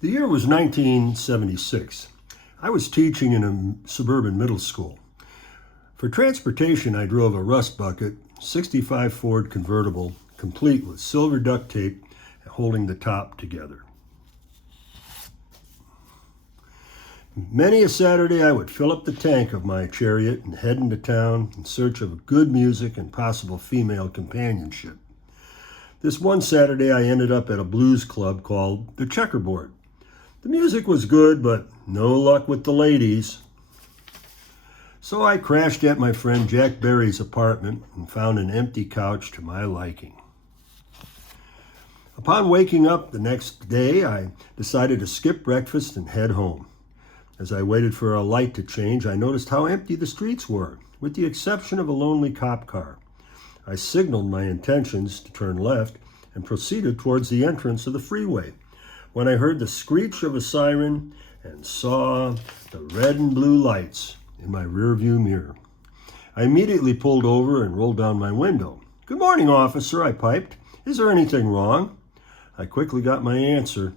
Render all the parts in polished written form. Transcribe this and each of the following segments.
The year was 1976. I was teaching in a suburban middle school. For transportation, I drove a rust bucket, 65 Ford convertible, complete with silver duct tape holding the top together. Many a Saturday I would fill up the tank of my chariot and head into town in search of good music and possible female companionship. This one Saturday I ended up at a blues club called the Checkerboard. The music was good, but no luck with the ladies. So I crashed at my friend Jack Berry's apartment and found an empty couch to my liking. Upon waking up the next day, I decided to skip breakfast and head home. As I waited for a light to change, I noticed how empty the streets were, with the exception of a lonely cop car. I signaled my intentions to turn left and proceeded towards the entrance of the freeway, when I heard the screech of a siren and saw the red and blue lights in my rearview mirror. I immediately pulled over and rolled down my window. "Good morning, officer," I piped. "Is there anything wrong?" I quickly got my answer.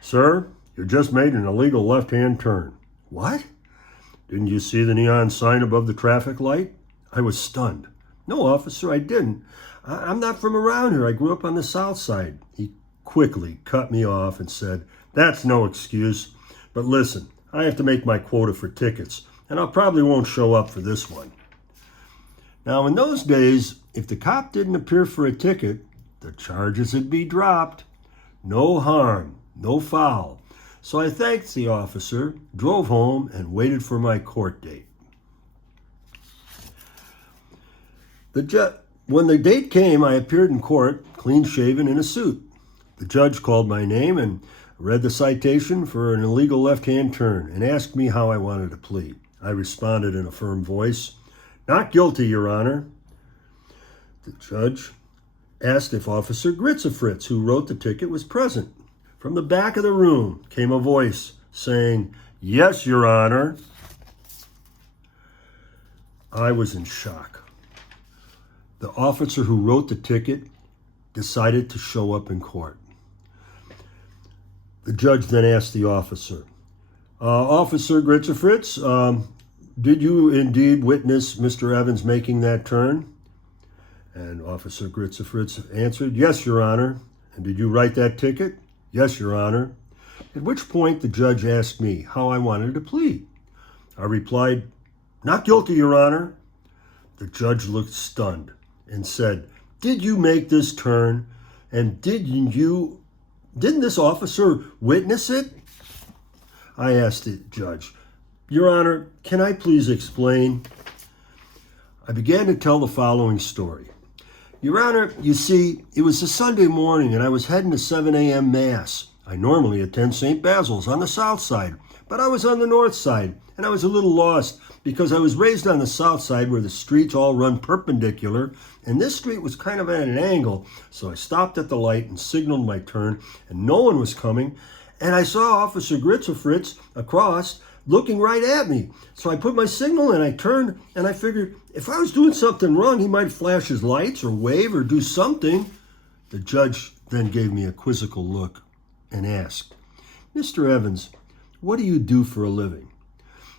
"Sir, you just made an illegal left-hand turn." "What? Didn't you see the neon sign above the traffic light?" I was stunned. "No, officer, I didn't. I'm not from around here. I grew up on the south side." He quickly cut me off and said, "That's no excuse. But listen, I have to make my quota for tickets, and I probably won't show up for this one." Now, in those days, if the cop didn't appear for a ticket, the charges would be dropped. No harm, no foul. So I thanked the officer, drove home, and waited for my court date. When the date came, I appeared in court, clean-shaven in a suit. The judge called my name and read the citation for an illegal left-hand turn and asked me how I wanted to plead. I responded in a firm voice, "Not guilty, Your Honor." The judge asked if Officer Gritzefritz, who wrote the ticket, was present. From the back of the room came a voice saying, "Yes, Your Honor." I was in shock. The officer who wrote the ticket decided to show up in court. The judge then asked the officer, "Officer Gritzefritz, did you indeed witness Mr. Evans making that turn?" And Officer Gritzefritz answered, "Yes, Your Honor." "And did you write that ticket?" "Yes, Your Honor." At which point the judge asked me how I wanted to plead. I replied, "Not guilty, Your Honor." The judge looked stunned and said, "Did you make this turn? And didn't this officer witness it?" I asked the judge, "Your Honor, can I please explain?" I began to tell the following story. "Your Honor, you see, it was a Sunday morning and I was heading to 7 a.m. Mass. I normally attend St. Basil's on the south side, but I was on the north side and I was a little lost because I was raised on the south side where the streets all run perpendicular and this street was kind of at an angle. So I stopped at the light and signaled my turn and no one was coming. And I saw Officer Gritzefritz across looking right at me. So I put my signal and I turned and I figured if I was doing something wrong, he might flash his lights or wave or do something." The judge then gave me a quizzical look and asked, "Mr. Evans, what do you do for a living?"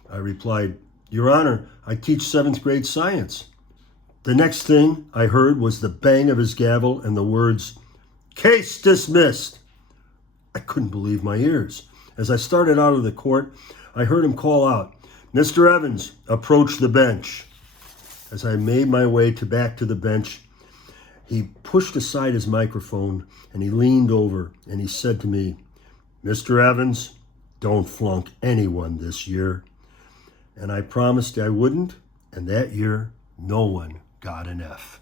I replied, "Your Honor, I teach 7th grade science." The next thing I heard was the bang of his gavel and the words, "Case dismissed." I couldn't believe my ears. As I started out of the court, I heard him call out, "Mr. Evans, approach the bench." As I made my way back to the bench, he pushed aside his microphone and he leaned over and he said to me, "Mr. Evans, don't flunk anyone this year." And I promised I wouldn't, and that year, no one got an F.